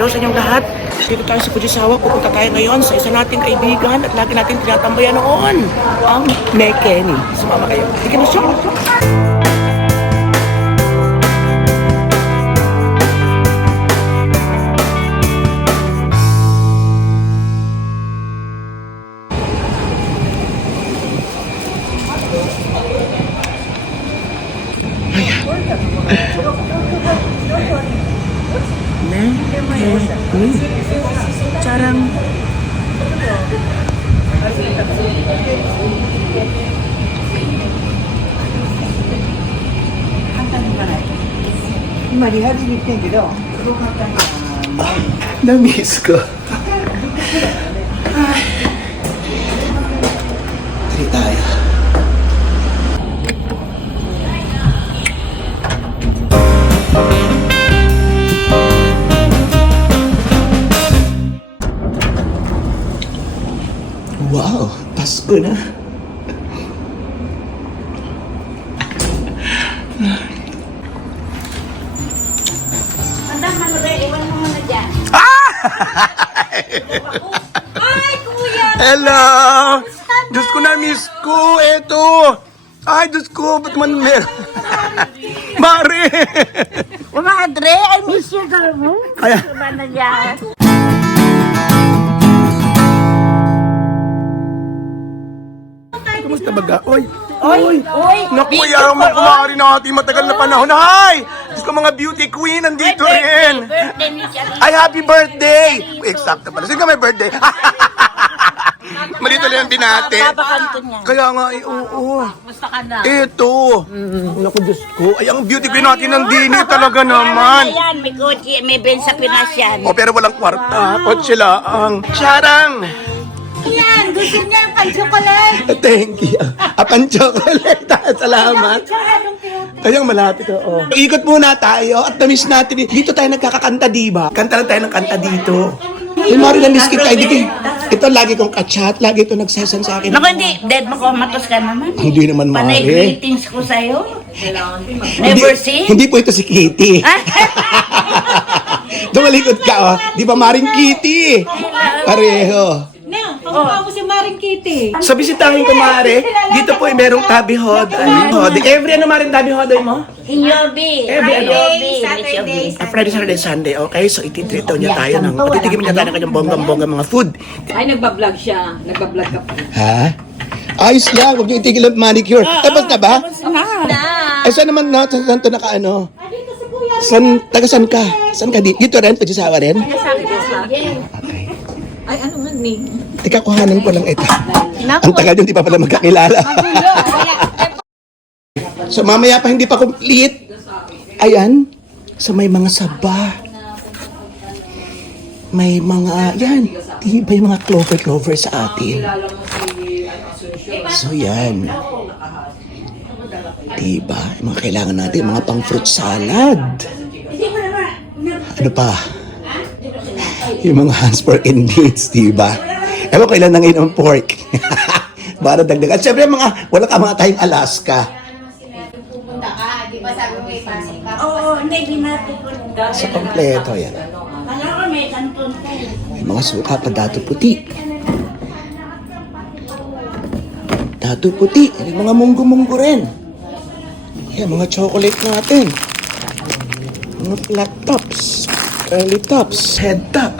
hello sa inyong lahat. Dito tayo sa Fujisawa. Pupunta tayo ngayon sa isa nating kaibigan at lagi natin tinatambayan noon, ang Mekeni. Sumama kayo. Sige na siya. 今リハビリ行ってんけど、すごかったんだ。何ですか？Pasko na. Madam, Manre, iwan mo muna dyan. Ay, kuya! Hello! Diyos ko na-miss ko. Eto. Ay, Diyos ko. Ba't man meron? Mare! Madre, I miss you, girl. Ay, Diba na dyan? kumusta baga? Oy! Oy, oy! Naku, yaw mo kumari natin matagal na panahon. Hi! Diyos ko mga beauty queen, nandito rin. Birthday ni Charlie. Ay, happy birthday! Eksakto pala. Sino ka may birthday? Malito lang din natin. Niya. Kaya nga, eh, oo. Gusto ka na. Ito. Naku, Diyos ko. Ay, ang beauty queen natin nandini talaga naman. Ayan, may kotse, may Ben sa Pinas yan. O, pero walang kwarta. Kotse lang. Charang! Gusto niya yung pan-chocolate. Thank you. Apan chocolate. Salamat. Kayang malapit oo. Ikot muna tayo at na-miss natin. Dito tayo nagkakakanta, di ba? Kanta lang tayo ng kanta dito. Yung Mari na-miss kita. Hindi, ito lagi kong kachat. Lagi ito nagsasan sa akin. Naku, hindi. Dead mo ko, matos ka naman. Hindi naman, Panay Mari. greetings ko sa'yo. Hindi, Never seen? hindi po ito si Kitty. Dumalikod ka, oh. Di ba Maring Kitty? Pareho. Now, si Maring Kitty. So, bisitahin ko, Mare. Dito po ay merong tabi hoday. Hoday. Every ano, Mare, tabi hoday mo? In your bee. Every ano? Saturday, Ah, Friday, Saturday, Sunday. Okay, so ititrito niya tayo ng, patitigim niya tayo ng kanyang bonggang-bongga mga food. Ay, nagbablog siya. Nagbablog ka pa. Ha? Ayos lang, huwag niyo itigil ang manicure. Tapos na ba? Na! Ay, saan naman na, saan saan to naka ano? San, taga saan ka? Saan ka di? Dito rin, Pajisawa rin? Okay. Ay, ano nga ni? Teka, kuhanan ko lang ito. Ang tagal yung di pa pala magkakilala. so mamaya pa hindi pa complete. Ayan. So may mga saba. May mga, yan. Di ba yung mga clover-clover sa atin? So yan. Diba? Yung mga kailangan natin, mga pang fruit salad. Ano pa? Yung mga hands for inmates, di ba? Ewan ko ilan nang inom pork. Para dagdag. At syempre mga, wala ka mga tayong Alaska. Oo, hindi, di natin ko. Sa kompleto yan. Kala ko may kanton ka. eh. May mga suka pa, dato puti. Dato puti. May mga munggo-munggo rin. Yan, mga chocolate natin. Mga flat tops. Curly tops. Head top.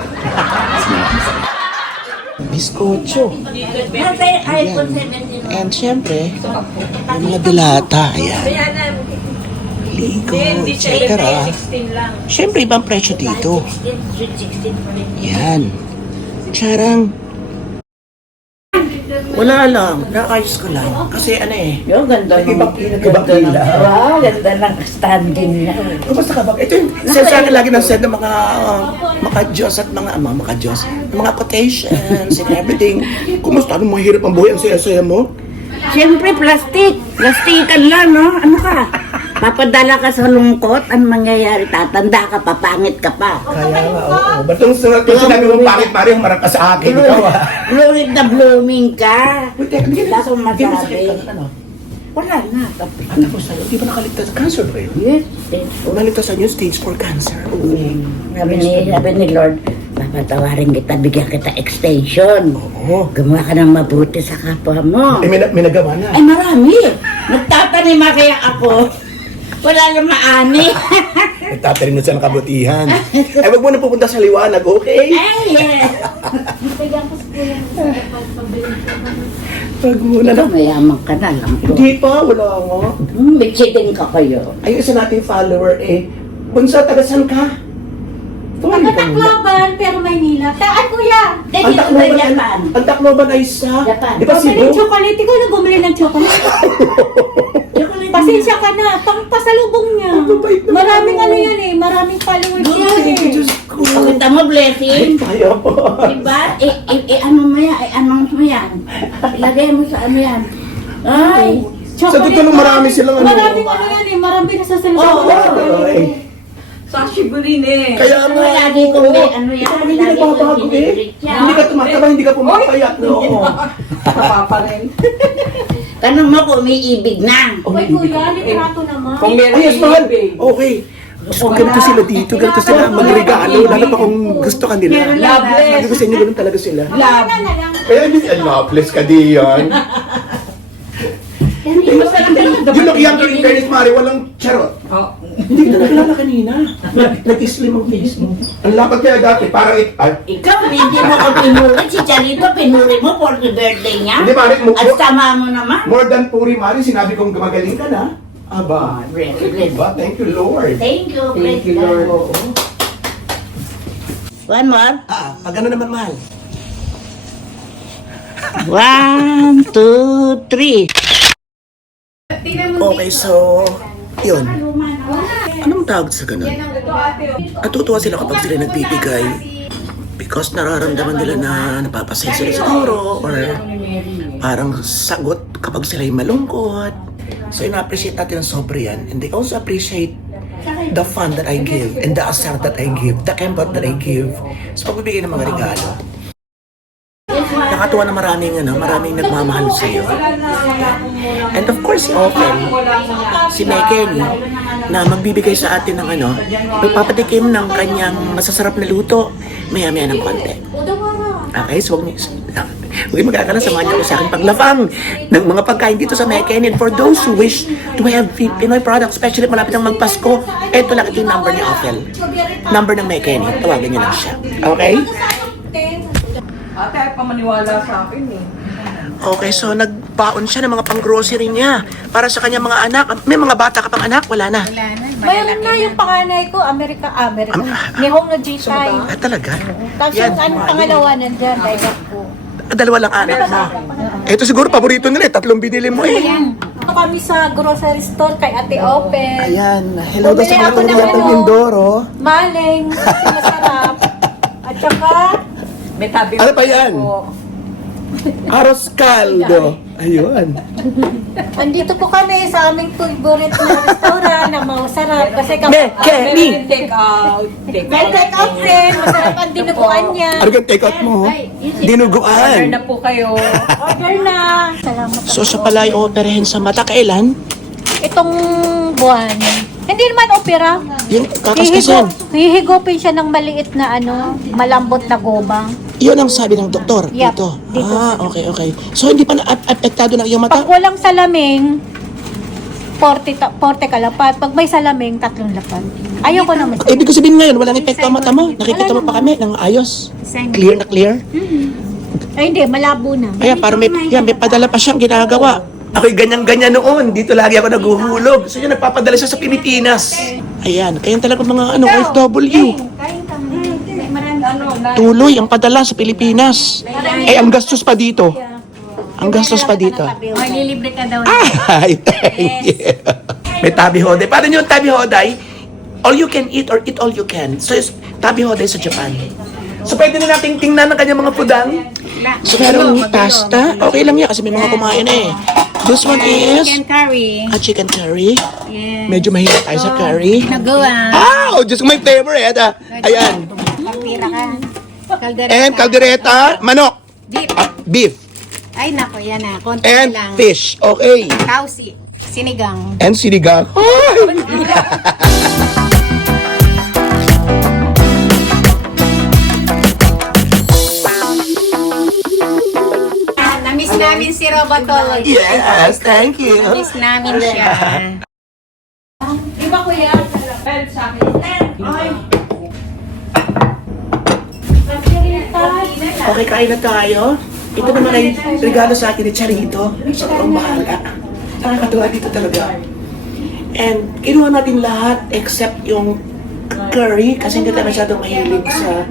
IPhone 17. And syempre, yung mga dilata. Ayan. Ligo, etc. Syempre, ibang presyo dito. 16, sweet 16 pa rin. Yan. Charang. Wala lang. Naayos ko lang. Kasi ano eh. Yung ganda ng Ibang ibang pila. Wow, ganda ng standing niya. Kumusta ka ba? Ito yung sa sa akin lagi nang send ng mga uh, maka-Diyos at mga ama, maka-Diyos. Mga quotations and everything. Kumusta? Anong mahirap ang buhay ang saya-saya mo? Siyempre, plastic. Plastikan lang, no? Ano ka? Papadala ka sa lungkot, ang mangyayari? Tatanda ka pa, pangit ka pa. Kaya nga, oo. Ba't yung, yung sinabi mong pangit pare, humarap ka sa akin. Ikaw ah. Blooming na blooming ka. Wait, teka, hindi Wala akong Hindi mo sakit masabi. ka ano? Wala na. Tapos Ano po sa'yo? Di ba nakaligtas? Cancer ba yun? Yes, yes. O naligtasan yung stage 4 cancer. Oo. Sabi ni, sabi ni Lord, papatawarin kita, bigyan kita extension. Oo. Gumawa ka ng mabuti sa kapwa mo. Eh, may, na- may nagawa na. Ay, marami. Nagtatanima kaya ako. Wala na maani. Nagtatanim na siya ng kabutihan. Ay, wag mo na pupunta sa liwanag, okay? Ay, yes. Wag mo na Ikaw, lang. mayaman ka na lang. Hindi pa, wala nga. Hmm, may cheating ka kayo. Ay, isa nating follower eh. Bunsa, taga saan ka? Tumali ka muna. Tacloban, pero Maynila. Taan kuya! Ang Dito sa Tacloban, ay, Japan. ang Tacloban ay sa... Japan. Di ba Bumili Cebu? ng chocolate. Ikaw na bumili ng chocolate. Pasensya ka na. Pang pasalubong niya. Maraming ano yan eh. Maraming followers yan eh. Diyos ko. Pakita mo, blessing. Tayo po. Diba? Eh, eh, eh, ano mo yan? Eh, ano mo yan? Ilagay mo sa ano yan? Ay! Sa totoo lang, marami silang ano. Maraming ano yan eh. Maraming nasasalubong. Oo. Ay, Sashi Burin eh. Kaya Ano lagi kong may ano yan? Hindi Lagi kong nagbabago eh. Hindi ka tumataba, hindi ka pumapayat. No. Papa rin. Tanong mo kung may ibig na. Uy kuya, litrato naman. Kung meron Ay, yes, mahal. ibig. Okay. So, ganito sila dito, ganito sila magregalo, lalo pa kung gusto ka nila. Loveless. Sabi ko sa inyo, ganun talaga sila. Love. Wala na lang. Kaya hindi, ay, loveless ka di yan. You look younger in fairness, Mari, walang charot. Oh. Hindi ka nakilala kanina. Nag- Nag-slim ang face mo. Ang lapad kaya dati, parang it, ay, Ikaw, hindi mo ko pinuri. Si Charito, pinuri mo for the birthday niya. Hindi, Mari, mo- At tama mo naman. more than puri, Mari, sinabi kong gumagaling ka na. Aba, Bless, bless. diba? Thank you, Lord. Thank you, Thank you, Lord. Oo. One more. Ah, pag ano naman, mahal? One, two, three. Okay, so, yun. Anong tawag sa ganun? Natutuwa sila kapag sila nagbibigay because nararamdaman nila na napapasaya sila siguro or parang sagot kapag sila ay malungkot. So, ina-appreciate natin ang sobra yan. And they also appreciate the fun that I give and the asar that I give, the kembot that I give. So, pagbibigay ng mga regalo. Nakatuwa na maraming, ano, maraming nagmamahal sa iyo. And of course, si Open, si Megan, na magbibigay sa atin ng ano, magpapatikim ng kanyang masasarap na luto, maya-maya ng konti. Okay, so huwag magkakala, samahan niyo ako sa akin paglabang ng mga pagkain dito sa Megan. And for those who wish to have Pinoy products, especially malapit ang magpasko, eto lang ito yung number ni Open. Number ng Megan, tawagan niyo lang siya. Okay? Ate, ay pamaniwala sa akin eh. Okay, so nagbaon siya ng mga pang-grocery niya para sa kanyang mga anak. May mga bata ka pang anak? Wala na. Mayroon na yung panganay ko, Amerika, Amerika. Am- Nihong no Jitay. Ah, talaga? Tapos Yan. yung ano, pangalawa nandyan, dagat ko. Dalawa lang anak mo. Ito siguro paborito nila eh. Tatlong binili mo eh. Ito kami sa grocery store kay Ate Open. Ayan. Hello daw sa Bumili mga ako ng ano. Mindoro. Maling, kasi masarap. At saka, May tabi Ano pa yan? po. Aros caldo. Ayun. Andito po kami sa aming favorite na restaurant na masarap kasi kami Me, ke, Meron ni. yung take out. Take May take out din, masarap ang dinuguan niya. Ano kang take out mo? Order Dinuguan. na po kayo. Order na. Salamat. So siya pala ay operahin sa mata. Kailan? Itong buwan. Hindi naman opera. Yung Hihigo, kakaskasin. hihigupin siya ng maliit na ano, malambot na gobang. Yun ang sabi ng doktor. Yep, Dito. dito. Ah, okay, okay. So hindi pa na-apektado ng iyong mata? Pag walang salaming, 40, ta- 40 kalapat. Pag may salaming, tatlong lapat. Ayoko naman. Ibig ko sabihin ngayon, walang epekto ang mata mo. Nakikita mo pa kami ng ayos. Clear na clear. Ay hindi, malabo na. Kaya para may, yan, may padala pa siyang ginagawa. Ako'y ganyan-ganyan noon. Dito lagi ako naguhulog. So yun, nagpapadala siya sa Pilipinas. Ayan, kaya talaga mga ano, OFW. Na, Tuloy ang padala sa Pilipinas. Eh, ang gastos pa dito. Ang gastos pa dito. Maglilibre ka daw. Ay, thank you. May tabi hoday. Paano yung tabi hoday? All you can eat or eat all you can. So, tabi hoday sa Japan. So, pwede na nating tingnan ang kanyang mga pudang. So, merong pasta. Okay lang yan kasi may mga kumain eh. This one is curry. a chicken curry. Yeah. Medyo mahirap tayo sa curry. Nagawa. Ah, just my favorite. ah. Ayan. Pagpira ka. Kaldereta. And caldereta, manok. Beef. Ah, beef. Ay, nako, yan na. Konti And lang. fish. Okay. Kausi. Sinigang. And sinigang. Ay! Namiss namin si Robotol. Yes, thank you. Namiss namin siya. Di ba kuya? Bell sa akin. Okay, kain na tayo. Ito naman ay regalo sa akin ni Charito. Siya po ang bahala. Nakakatuwa dito talaga. And kinuha natin lahat except yung curry kasi hindi tayo masyadong mahilig sa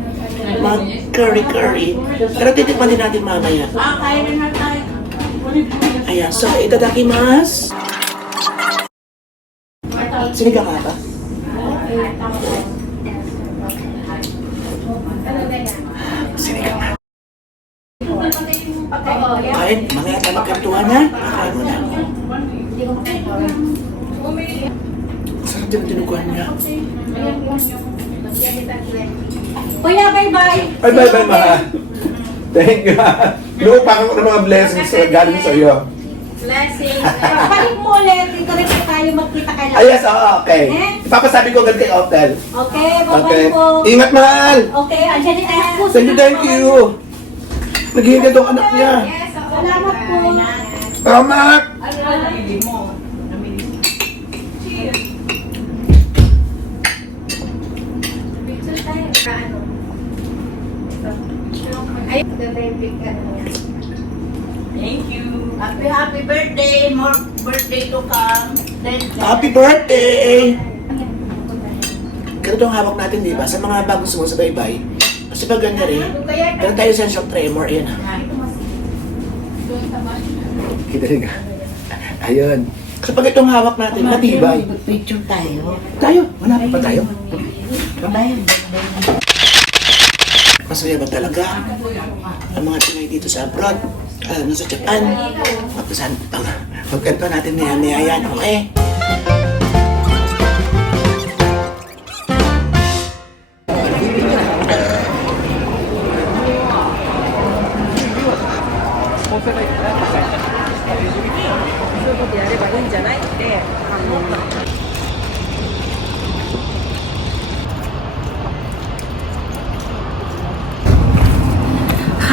mag curry-curry. Pero titikman din natin mamaya. Ayan, so itadakimasu. Sinigang nga ba? Kahit mga tayo magkantuhan na, nakakaano na. Sarap din ang tinuguan niya. Kuya, bye-bye. Ay, bye bye, ma. Thank you. Lupa ko ng mga blessings na galing sa iyo. Blessing. Balik mo ulit. Dito rin tayo magkita kay Ay, yes, oo, okay. Ipapasabi ko agad kay Hotel. Okay, Okay. bye-bye po. Ingat, mahal. Okay, andyan na tayo. Thank you, thank you. Naghihinga daw anak niya. Salamat po. Tama. Thank you. Happy, happy birthday. More birthday to come. Then, Happy birthday! Ganito ang hawak natin, di ba? Sa mga bagong sumusubaybay. Kasi pag ganyan rin, meron tayo sense of tremor. Ayan ah. Kita rin ka. Ayun. Kasi pag itong hawak natin, matibay. Picture tayo. Tayo, malapit pa tayo. Babayan. Masaya ba talaga ang mga Pinoy dito sa abroad? Ano sa Japan? Magkasan, pag, pagkanto natin niya, niya yan, okay?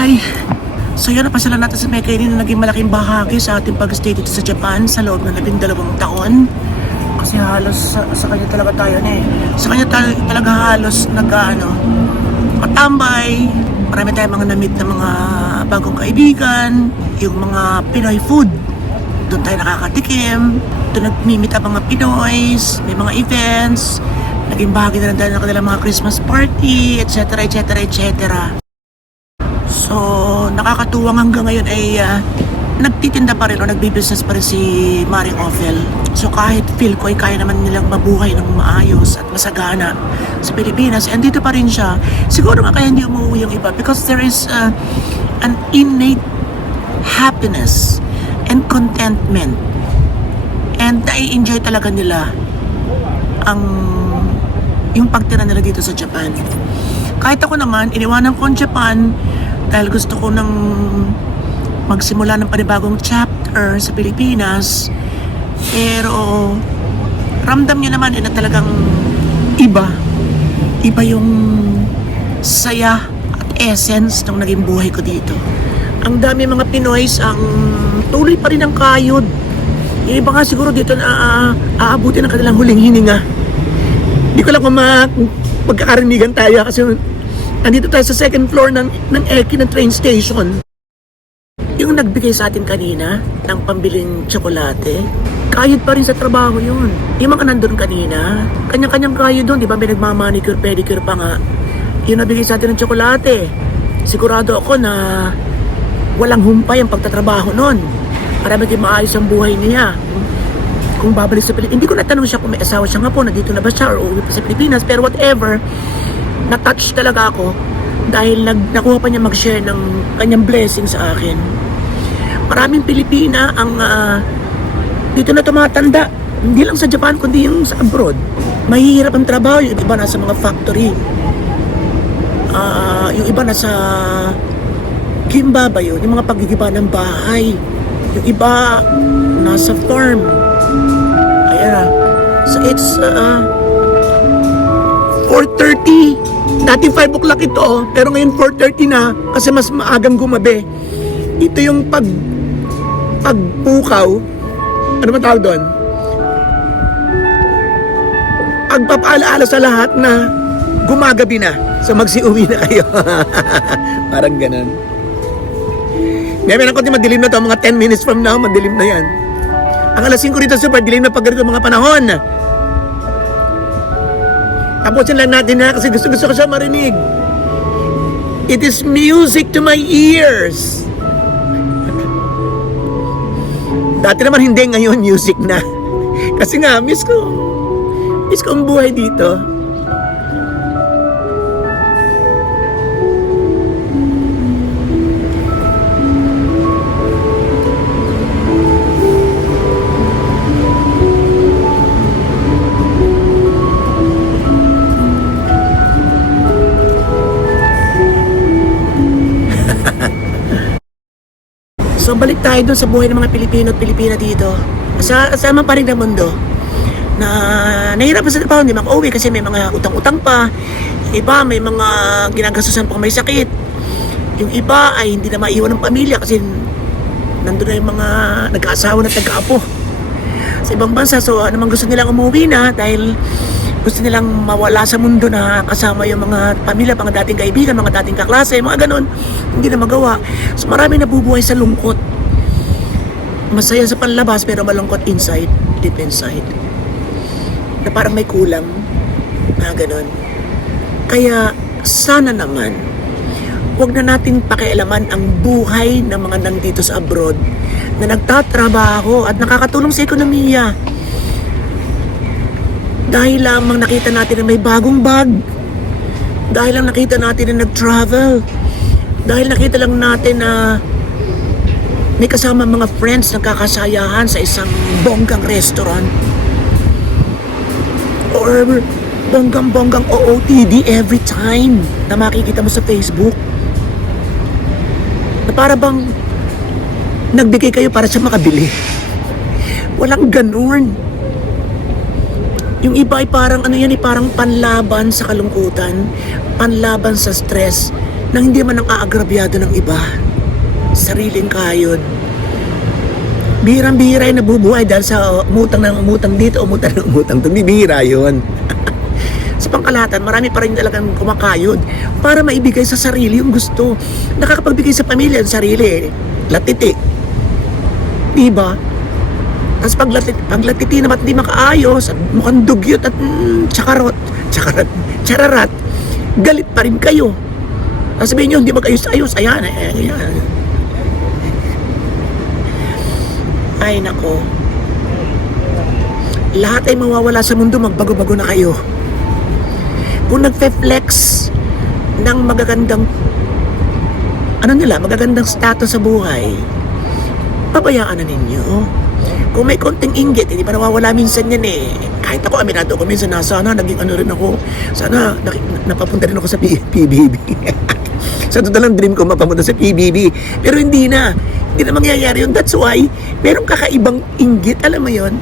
Hi! So yun na pa sila natin sa Mekay na naging malaking bahagi sa ating pag-stay dito sa Japan sa loob ng labing dalawang taon. Kasi halos sa, sa kanya talaga tayo na eh. Sa kanya tal- talaga halos nag ano, matambay. Marami tayong mga namit na mga bagong kaibigan. Yung mga Pinoy food. Doon tayo nakakatikim. Doon nagmimit ang mga Pinoys. May mga events. Naging bahagi na rin tayo ng kanilang mga Christmas party, etc. etc. etc. So, nakakatuwang hanggang ngayon ay ah, nagtitinda pa rin o nagbibusiness pa rin si Maring Ophel. So, kahit feel ko ay kaya naman nilang mabuhay ng maayos at masagana sa Pilipinas, and dito pa rin siya. Siguro nga kaya hindi umuwi yung iba because there is ah, an innate happiness and contentment. And nai-enjoy talaga nila ang yung pagtira nila dito sa Japan. Kahit ako naman, iniwanan ko ang Japan dahil gusto ko nang magsimula ng panibagong chapter sa Pilipinas. Pero ramdam niyo naman eh, na talagang iba. Iba yung saya at essence ng naging buhay ko dito. Ang dami mga Pinoys ang tuloy pa rin ang kayod. Yung iba nga siguro dito na uh, aabutin ang kanilang huling hininga. Hindi ko lang kung ma- magkakarinigan tayo kasi andito tayo sa second floor ng, ng Eki ng train station. Yung nagbigay sa atin kanina ng pambiling tsokolate, kayod pa rin sa trabaho yun. Yung mga nandun kanina, kanya-kanyang kayod doon, di ba? May nagmamanicure, pedicure pa nga. Yung nabigay sa atin ng tsokolate, sigurado ako na walang humpay ang pagtatrabaho nun. Para maging maayos ang buhay niya kung babalik sa Pilipinas. Hindi ko natanong siya kung may asawa siya nga po, nandito na ba siya or uuwi pa sa Pilipinas. Pero whatever, na-touch talaga ako dahil nag, nakuha pa niya mag-share ng kanyang blessing sa akin. Maraming Pilipina ang ah, dito na tumatanda. Hindi lang sa Japan, kundi yung sa abroad. Mahihirap ang trabaho. Yung iba nasa mga factory. Ah, yung iba nasa Kimba ba yun? Yung mga pagigiba ng bahay. Yung iba, nasa farm. Ayan na. So it's uh, 4.30. Dati 5 o'clock ito, pero ngayon 4.30 na kasi mas maagang gumabi. Ito yung pag pagpukaw. Ano ba tawag doon? Pagpapaalaala sa lahat na gumagabi na. So magsiuwi na kayo. Parang ganun. Meron konti madilim na to. Mga 10 minutes from now, madilim na yan. Ang alas 5 rito super dilim na pag ganito mga panahon. Tapusin lang natin na kasi gusto gusto ko siya marinig. It is music to my ears. Dati naman hindi, ngayon music na. Kasi nga, miss ko. Miss ko ang buhay dito. Balik tayo dun sa buhay ng mga Pilipino at Pilipina dito. Sa kasama pa rin ng mundo na nahirapan sa trabaho, hindi makauwi kasi may mga utang-utang pa. Iba may mga ginagastusan pang may sakit. Yung iba ay hindi na maiwan ng pamilya kasi nandun na yung mga nag-aasawa na tagkaapo sa ibang bansa. So ano gusto nilang umuwi na dahil gusto nilang mawala sa mundo na kasama yung mga pamilya, mga dating kaibigan, mga dating kaklase, mga ganun. Hindi na magawa. So marami nabubuhay sa lungkot. Masaya sa panlabas pero malungkot inside, deep inside. Na parang may kulang. Na ganun. Kaya sana naman, huwag na nating pakialaman ang buhay ng mga nandito sa abroad na nagtatrabaho at nakakatulong sa ekonomiya. Dahil lamang nakita natin na may bagong bag. Dahil lang nakita natin na nag-travel. Dahil nakita lang natin na may kasama mga friends na kakasayahan sa isang bonggang restaurant. Or bonggang-bonggang OOTD every time na makikita mo sa Facebook. Na para bang nagbigay kayo para siya makabili. Walang ganun. Yung iba ay parang ano yan, ay parang panlaban sa kalungkutan, panlaban sa stress, na hindi man ang aagrabyado ng iba. Sariling kayod. Bihirang-bihira ay nabubuhay dahil sa umutang ng umutang dito, umutang ng umutang doon. Bihira yun. sa pangkalahatan, marami pa rin talagang kumakayod para maibigay sa sarili yung gusto. Nakakapagbigay sa pamilya ang sarili. Latiti. Diba? Tapos pag, latit, pag latiti naman hindi makaayos at mukhang dugyot at mm, tsakarot, tsakarat, chararat, galit pa rin kayo. Tapos sabihin nyo, hindi magayos-ayos, ayan, eh, ayan. Ay, nako. Lahat ay mawawala sa mundo, magbago-bago na kayo. Kung nagfe-flex ng magagandang ano nila, magagandang status sa buhay, pabayaan na ninyo. Kung may konting inggit, hindi pa nawawala minsan yan eh. Kahit ako, aminado ko minsan na sana naging ano rin ako. Sana napapunta rin ako sa PBB. sa totoo lang dream ko mapapunta sa PBB. Pero hindi na. Hindi na mangyayari yun. That's why, merong kakaibang inggit, alam mo yon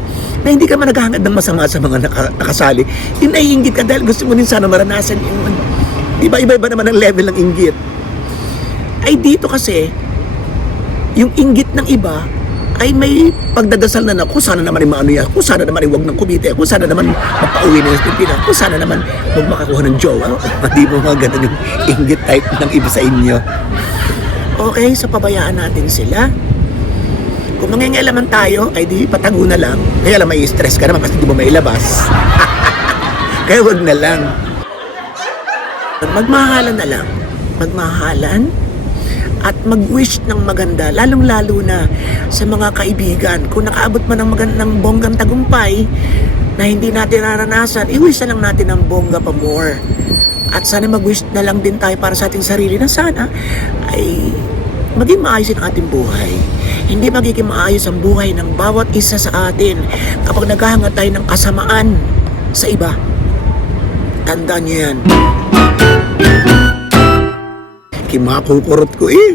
na hindi ka man naghahangad ng masama sa mga naka, nakasali. Yung naiinggit ka dahil gusto mo din sana maranasan yun. Di ba iba-iba naman ang level ng inggit? Ay dito kasi, yung inggit ng iba ay may pagdadasal na na sana naman yung maano yan, kung sana naman yung wag ng kumite, kung sana naman mapauwi na yung Pilipinas, kung sana naman huwag makakuha ng jowa. Hindi mo mga ganun yung inggit type ng iba sa inyo. Okay, so pabayaan natin sila. Kung mangingialaman tayo, ay di patago na lang. Kaya lang may stress ka naman kasi di mo mailabas. Kaya wag na lang. Magmahalan na lang. Magmahalan at mag-wish ng maganda, lalong-lalo na sa mga kaibigan. Kung nakaabot man ng magandang bonggang tagumpay na hindi natin naranasan, i-wish na lang natin ng bongga pa more. At sana mag-wish na lang din tayo para sa ating sarili na sana ay maging maayos ang ating buhay. Hindi magiging maayos ang buhay ng bawat isa sa atin kapag naghahangad tayo ng kasamaan sa iba. Tandaan niyo yan. Kimakukurot ko eh.